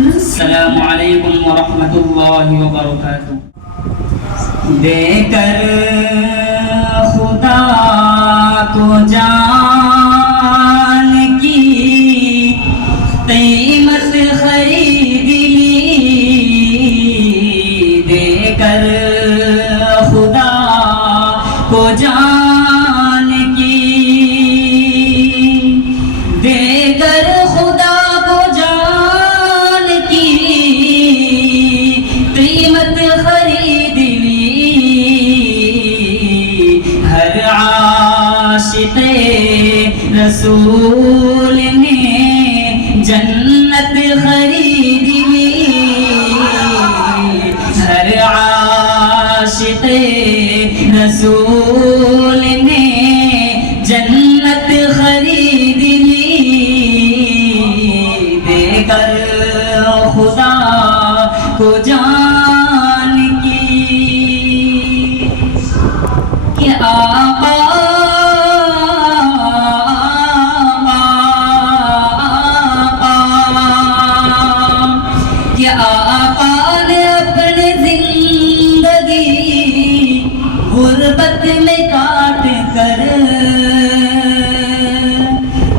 السلام علیکم ورحمۃ اللہ وبرکاتہ۔ دے کر خدا کو جان کی قیمت خرید لی، دے کر خدا کو جان کی، دے کر خدا کو جان کی قیمت خرید لی، ہر عاشق رسول نے جنت خرید لی، ہر عاشق رسول نے جنت خرید لی، دے کر خدا کو جان کی کہ آقا کہ آقا نے اپنی زندگی غربت میں کاٹ کر،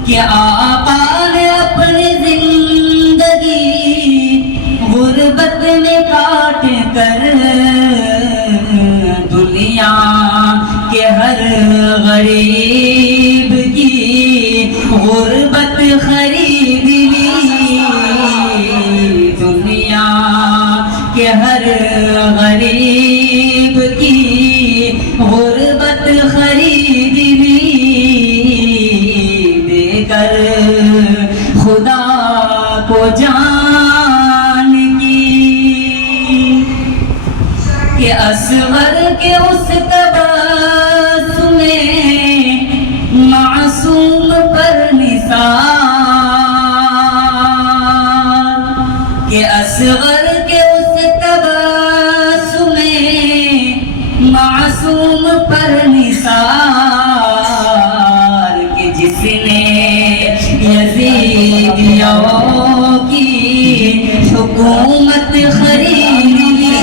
کہ آقا نے اپنی زندگی غربت میں کاٹ کر دنیا کے ہر غریب کی غربت خرید لی، دنیا کے ہر غریب کی غربت خرید لی، دے کر خدا کو جان کی کہ اصغر کے اس تبسم معصوم پر نثار، کہ اصغر کے اس تبسم معصوم پر نثار، کہ جس نے یزیدیوں کی حکومت خرید لی،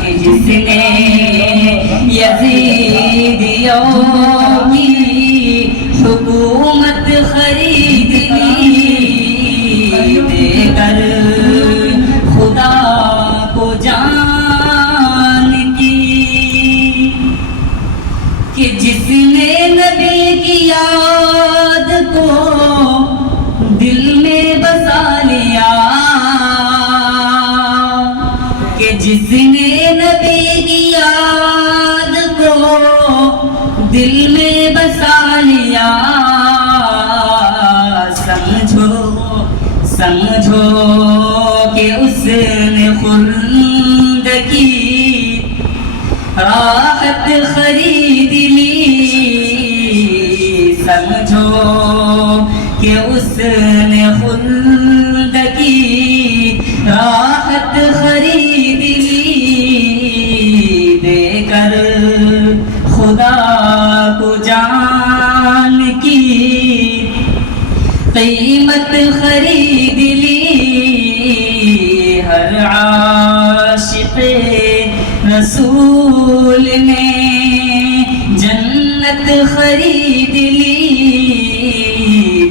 کہ جس نے یزیدیوں کی حکومت خرید لی، دے کر خدا کو جان کی کہ جس نے نبی کی یاد کو دل میں بسا لیا، کہ جس نے نبی کی یاد کو دل میں بسا لیا، سمجھو کہ اس نے خلد کی راحت خرید لی، سمجھو کہ اس نے خلد کی راحت خرید لی، دے کر خدا کو جان کی قیمت خرید لی، ہر عاشق رسول نے جنت خرید لی،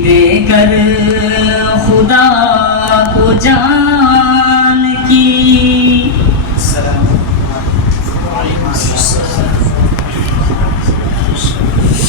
دے کر خدا کو جان